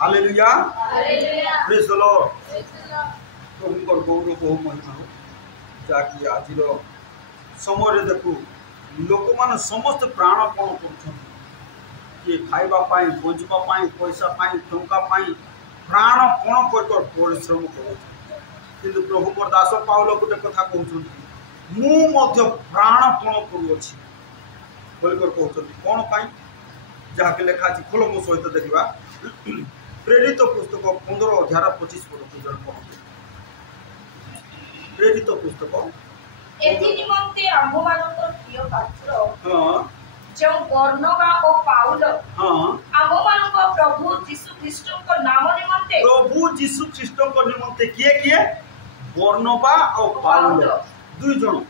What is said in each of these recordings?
Hallelujah praise the Lord प्रभुଙ୍କର ଗୌରବ ବହୁ ମହିମା ହଉ ଯାହାକି ଆଜିର ସମୟରେ ଦେଖୁ ଲୋକମାନେ ସମସ୍ତେ ପ୍ରାଣପଣ କରୁଛନ୍ତି କିଏ ଖାଇବା ପାଇଁ ବଞ୍ଚିବା ପାଇଁ ପଇସା ପାଇଁ ଟଙ୍କା ପାଇଁ ପ୍ରାଣପଣ କରି ପରିଶ୍ରମ କରୁଛନ୍ତି କିନ୍ତୁ ପ୍ରଭୁଙ୍କର ଦାସ ପାଉଲ ଗୋଟେ କଥା କହୁଛନ୍ତି ମୁଁ ମଧ୍ୟ ପ୍ରାଣପଣ କରୁଅଛି ବୋଲିକରି କହୁଛନ୍ତି କ'ଣ ପାଇଁ ଯାହାକି ଲେଖା ଅଛି ଖୋଲ ମୋ ସହିତ ଦେଖିବା प्रेरित पुस्तक 15 अध्याय 25 पद जन पढ़ते प्रेरित पुस्तक एथि निमंते आम्भमानकर प्रिय पात्र जो बर्नबा ओ पाउल आम्भमानक प्रभु यीशु ख्रीष्टक नाम निमंते किए बर्नबा और पाउल दुई जन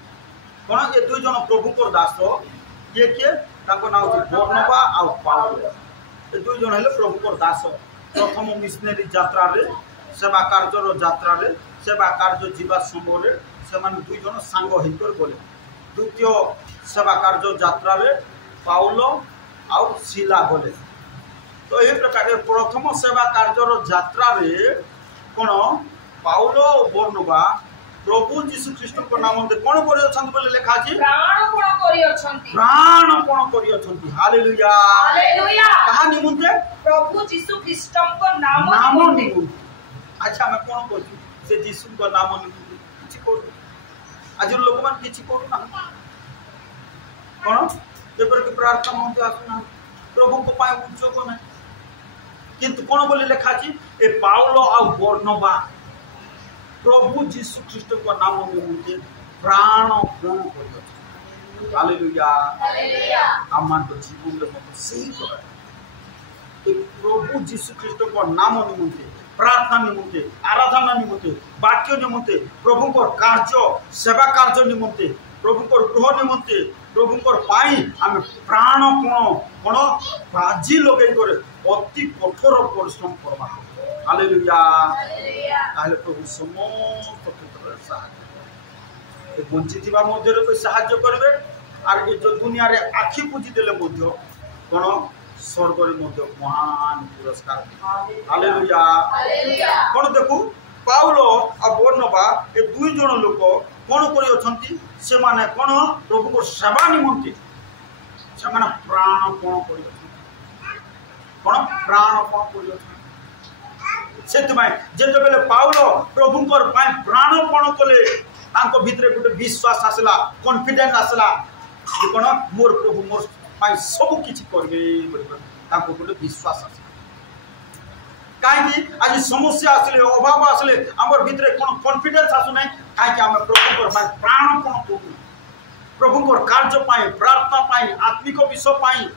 कोन ए दुई जन प्रभु को दास किए ताको नाम बर्नबा और पाउल ए दुई जन हेले प्रभु को दास प्रथम मिशनरी यात्रा रे सेवा कार्यर यात्रा रे सेवा कार्य जीवा समय से दुई जन सांग होकर गले द्वितीय सेवा कार्य यात्रा रे पाउल आउ शिला गले तो ये प्रकार प्रथम सेवा कार्यर यात्रा रे कौन पाउल और बर्नबा प्रभु यीशु ख्रीष्ट को नाम कौन कर लिखा प्राणपण कर हालेलुया कहा निमंते प्रभु यीशु ख्रीष्ट को नाम निमंते अच्छा मैं कौन कहूँ से यीशु को नाम निमंते किछि करू आज लोक मान किछि करू ना कौन पेपर की प्रार्थना मध्य आसुना प्रभु को पाए उद्योग ना किंतु कौन बोली लिखा अछि ए पाउल और बर्नबा प्रभु यीशु ख्रीष्ट को नाम निमंते प्राणपण कर हालेलुया आमान तो जीवन में मत सही कर प्रभु यीशु ख्रीष्ट को नाम निमंते प्रार्थना निमंते आराधना निमंते वाक्य निमंते प्रभु को कार्य सेवा कार्य निमंते प्रभु को गृह निमंते प्रभु को पाई आम प्राणपण कोन बाजी लगे करे अति कठोर परिश्रम करबा हालेलुया ताले प्रभु समस्त क्षेत्र में साहाय्य वंचित मध्य कोई साहाय्य करेंगे और ये जो दुनिया रे आखि पूजी देले मध्य कोन स्वर्ग रे मध्य महान पुरस्कार हालेलुया कोन देखु पाउल और बर्नबा ए दुई जन लोक कोन करि अछंती से माने कोन प्रभु को सेवा निमंते से माने प्राणपण करि अछंती कोन प्राणपण करि अछंती जिते बेले पाउल प्रभु प्राणपण कले भितर गोटे विश्वास आसला कॉन्फिडेंस आसला कौन मोर प्रभु मोर सब किसी करेंगे गोटे विश्वास आसला कहीं आज समस्या आसले अभाव आसले आम भितर कौन कॉन्फिडेंस आसुना कहीं आम प्रभु प्राणपण करूँ प्रभु कार्य प्रार्थना आत्मिक विषय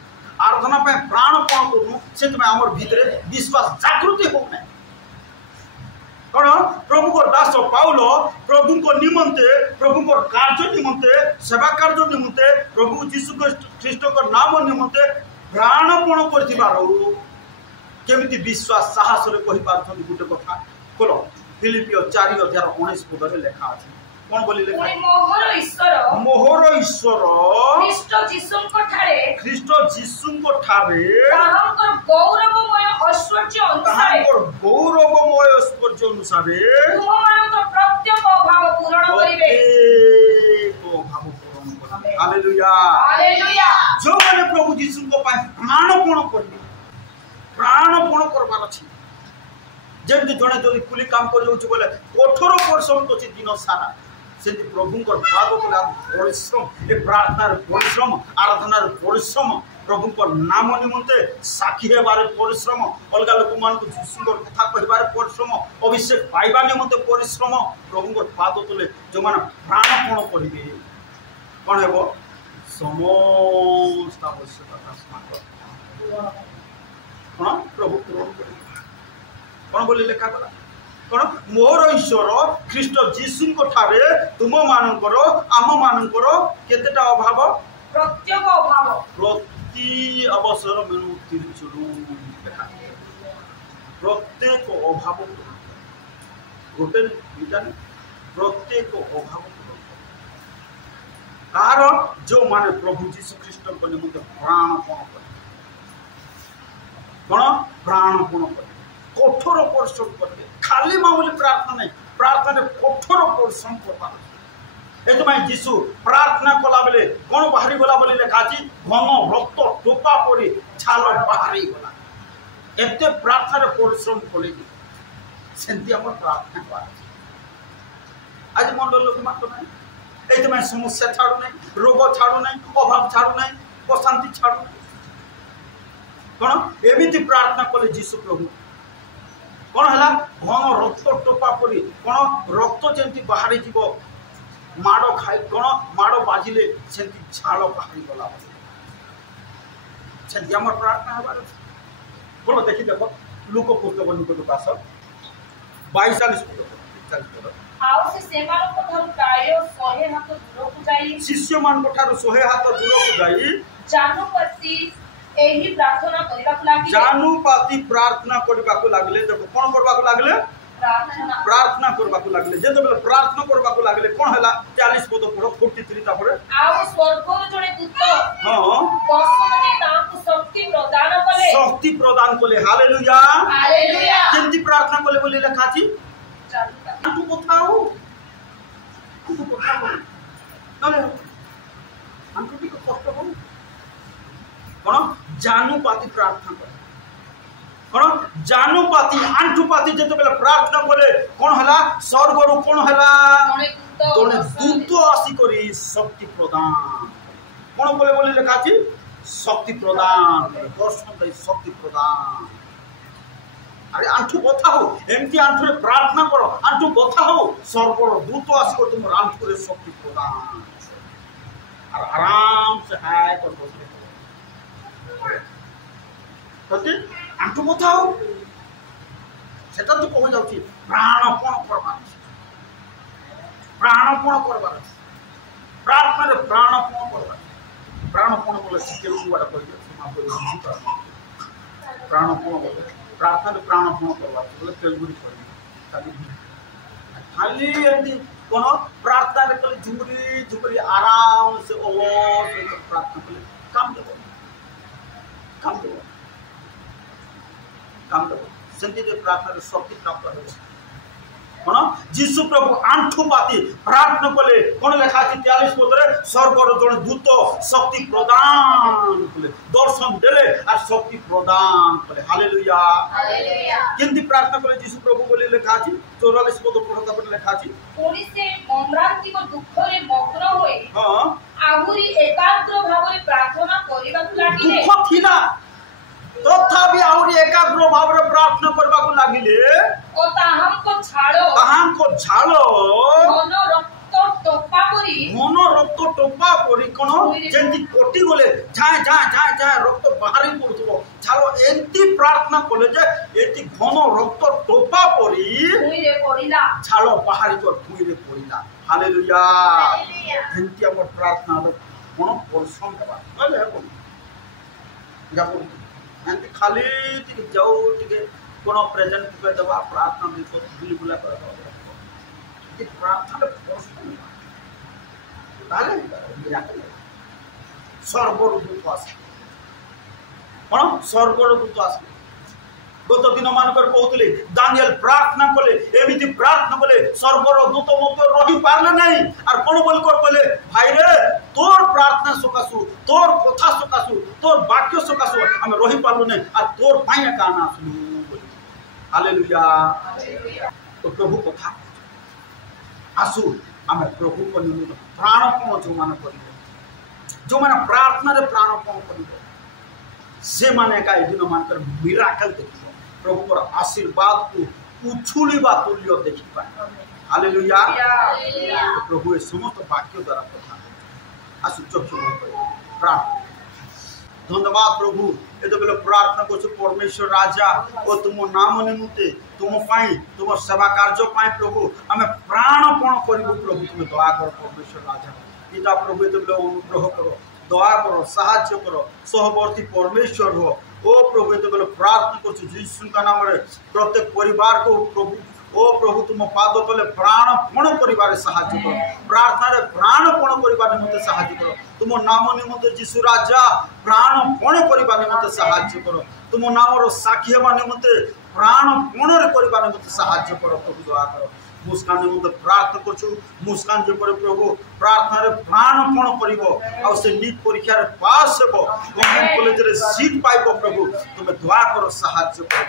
आराधना प्राणपण करूँ से आम भितर विश्वास जागृति होना कौन प्रभु को दास पाउल प्रभु को निमंते प्रभु को कार्य निमंते सेवा कार्य निमंते प्रभु यीशु ख्रीष्ट को नाम निमंते प्राणपण करमिति विश्वास साहस रे कहि पारछन गुटे कथा खोल फिलिपियो 4:19 पद रे लेखा अछि कौन बोली लेखा मोहर ईश्वर ख्रीष्ट जीसु को ठारे ताहांकर गौरवमय ऐश्वर्य अनुसार तुममानकर प्रत्येक अभाव पूर्ण करिवे हालेलुया जो माने प्रभु यीशु को प्राणपण करिवे प्राणपण करबार अछि जेंति जने जदि कुली काम कर जाउछ बोले कठोर परिश्रम करछि दिन सारा से प्रभु परिश्रम ए प्रार्थनार परिश्रम आराधनार परिश्रम प्रभु को नाम निमंते साक्षी हेबार परिश्रम अलग लोक मान यीशु कथा कहबार परिश्रम अभिषेक पाइबा निमंते परिश्रम प्रभु पाद तले जो मान प्राणपण करिवे कौन हेबो समस्त आवश्यकता कौन प्रभु पूर्ण करिवे कौन बोली लेखा कला कौन मोर ईश्वर ख्रीष्ट जीसु को ठारे तुम मानकर आम मानकर केतेटा अभाव प्रत्येक अभाव प्रति अवसर मेनु तिरचुरु प्रत्येक अभाव गोटे दुईटा प्रत्येक अभाव कार जो माने प्रभु यीशु ख्रीष्ट निमित्त प्राणपण कौन प्राणपण कठोर परिश्रम करते खाली मामूली प्रार्थना नहीं प्रार्थना कठोर परिश्रम करवा एतमाय जीशु प्रार्थना कला बेले कौन बाहरी गला बोली लेखा अछि घम रक्त टोपा पड़ी छाल बाहरी गला एते प्रार्थना परिश्रम कले सेंती हम प्रार्थना करा आज मंडल लोक मात्र नहीं एतमाय समस्या छाड़ू नहीं रोग छाड़ू नहीं अभाव छाड़ू नहीं अशांति छाड़ू नहीं कौन एमिति प्रार्थना कले जीशु प्रभु कौन है घन रक्त टोपा पड़ी कौन रक्त जमी बाहरी जीव माड़ खाई कौन माड़ बाजिले से झाड़ बाहरी गला से प्रार्थना हबार बोलो देखी देख लुक पुस्तक निकट आस 42 शिष्य मान 100 हाथ दूर को जाई जानुपाती प्रार्थना करबा को लागले देखो कोन करबा को लागले प्रार्थना करबा को लागले जे तो प्रार्थना करबा को लागले कोन हला 40 पद पढ़ो 43 ता पढ़े आ स्वर्गो जणे दूत हां दर्शने तांको शक्ति प्रदान कले हालेलुया हालेलुया केंती प्रार्थना कले बोली लिखा छी तू बताओ नले हमको भी कष्ट हो कौन जानुपाती प्रार्थना करे कौन जानुपाती आंठुपाती जते बेला प्रार्थना करे कौन हला स्वर्ग रु कौन हला तोने दूत आसी करी शक्ति प्रदान कौन बोले लिखा छी शक्ति प्रदान दर्शन दे शक्ति प्रदान अरे आंठु बथा हो एमती आंठु रे प्रार्थना करो आंठु बथा हो स्वर्ग रु दूत आसी कर तुम आंठु रे शक्ति प्रदान और आराम से हाय कर बसले तते आंठु बथा हो सेटा तो कह जाउची प्राणपण करबार प्रार्थना रे प्राणपण करबार प्राणपण बोले सिके वाला कह मा बोले प्राणपण बोले प्रार्थना रे प्राणपण करबार बोले तेलुगु कह खाली एंती कोन प्रार्थना रे कले झुमरी आराम से ओवर से प्रार्थना कले काम देबो सेंती रे प्रार्थना रे शक्ति प्राप्त हो कोन जीशु प्रभु आंठु पाती प्रार्थना कले कोन लेखा अछि 43 पदरे स्वर्ग रो जण दूत शक्ति प्रदान कले दर्शन देले आ शक्ति प्रदान कले हालेलुया हालेलुया केंती प्रार्थना कले जीशु प्रभु बोले लेखा अछि 44 पद पढ़ता पर लेखा अछि कोनी से ममरांती को दुख रे मग्न होए हां आहुरी एकाग्र भाव रे प्रार्थना करिबा को लागिले दुख थिला तथापि आहुरी एकाग्र भाव रे प्रार्थना करबा को लागिले ओ ताहम को छाड़ो मन रक्त टोपा परी कोन जेंती कोटी गले जाय रक्त बाहरी पड़थबो छाड़ो एंती प्रार्थना कले जे एती घन रक्त टोपा परी भूई रे पड़िला छाड़ो बाहरी तो भूई रे पड़िला हालेलुया जेंती हमर प्रार्थना कोन परिश्रम करबा कहले कोन जाबो एंती खाली टिके जाओ टिके कोनो प्रेजेंट के दबा प्रार्थना भी तो बुली बुला कर दो प्रार्थना परिश्रम ताले मिराकल सर्वरु दूत आसे कोन सर्वरु दूत आसे गत दिन मानकर कहतले दानियल प्रार्थना कले एमिति प्रार्थना कले सर्वर दूत मध्य रही पारले नहीं और कोन बोल कर बोले भाई रे तोर प्रार्थना सकासु तोर कथा सकासु तोर वाक्य सकासु हम रही पारलो नहीं और तोर पाया काना आसलु हालेलुया तो प्रभु कथा आसु हम प्रभु को निमित्त प्राणपण जो मान करिबो जो मान प्रार्थना रे प्राणपण करिबो से माने का दिन मानकर मिराकल देखिबो प्रभु को आशीर्वाद को उछुलिबा तुल्य देखि पाए हालेलुया तो प्रभु ए समस्त वाक्य द्वारा कथा आसु चक्षु प्रार्थना धन्यवाद प्रभु ए तो बेले प्रार्थना को परमेश्वर राजा ओ तुम नाम निमित्ते तुम पाई तुम सेवा कार्य पाई प्रभु हमें प्राणपण करिबो प्रभु तुम दया कर परमेश्वर राजा पिता प्रभु ए तो बेले अनुग्रह करो दया करो साहाय्य करो सहवर्ती परमेश्वर हो ओ प्रभु ये तो प्रार्थना कर यीशु का नाम रे प्रत्येक परिवार को प्रभु ओ प्रभु तुम पाद तले प्राणपण परिवार साहाय्य करो प्रार्थना रे प्राणपण परिवार निमित्त साहाय्य करो तुम नाम निमित्त यीशु राजा प्राणपण परिवार निमित्त साहाय्य करो तुम नाम रो साक्षी हेबा निमित्त प्राणपण रे मत साहाय्य कर प्रभु दया कर मुस्कान मत प्रार्थना करछु मुस्कान जे पर प्रभु प्रार्थना रे प्राणपण करिवो आ से नीट परीक्षा रे पास हेबो गवर्नमेंट कॉलेज रे सीट पाइबो प्रभु तुम दया कर साहाय्य कर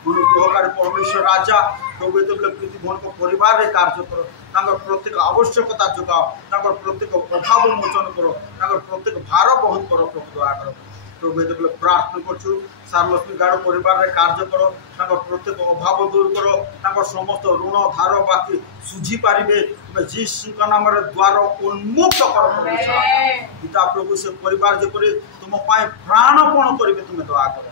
अनुग्रहकारी परमेश्वर राजा प्रभु तुम प्रीति भवन को परिवार रे कार्य कर तांकर प्रत्येक आवश्यकता जोगाओ प्रत्येक अभाव मोचन करो प्रत्येक भार बहन करो प्रभु दया कर प्रभु ये प्रार्थना करछु सारलक्ष्मी गाड़ परिवार रे कार्य करो प्रत्येक अभाव दूर करो समस्त ऋण धार बाकी सुझी पारे तुम जीशु का नाम द्वार उन्मुक्त कर पिता प्रभु से परिवार जेपरि तुम प्राणपण करेंगे तुम दया कर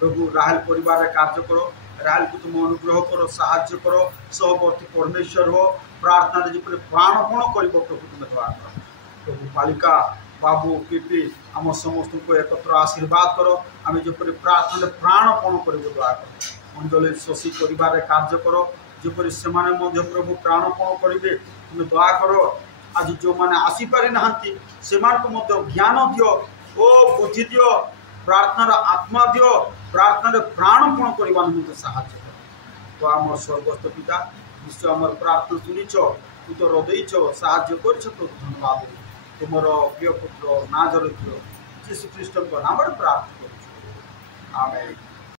प्रभु राहल परिवार रे कार्य करो राहल को तुम अनुग्रह करो साहाय्य करो सहवर्ती परमेश्वर हो प्रार्थना जेपरि प्राणपण कर प्रभु तुम दया कर प्रभु बालिका बाबू पीपी आम समस्त को एकत्र आशीर्वाद करो आम जपरि प्रार्थना प्राणपण कर दया कर अंजलि शशि परिवार रे कार्य करो जपरि से प्रभु प्राणपण करेंगे तुम दया कर आज जो मैंने आसीपारी ना से ज्ञान दियो ओ बुद्धि दियो प्रार्थनार आत्मा दियो प्रार्थना प्राणपण करने निमित्त साहाय्य कर तो आम स्वर्गस्थ पिता निश्चय आम प्रार्थना शुणीच उत्तर देच साहाय्य कर धन्यवाद तुमर प्रिय पुत्र नाजर जीशु ख्रीष्ट नाम प्रार्थना कर आमेन।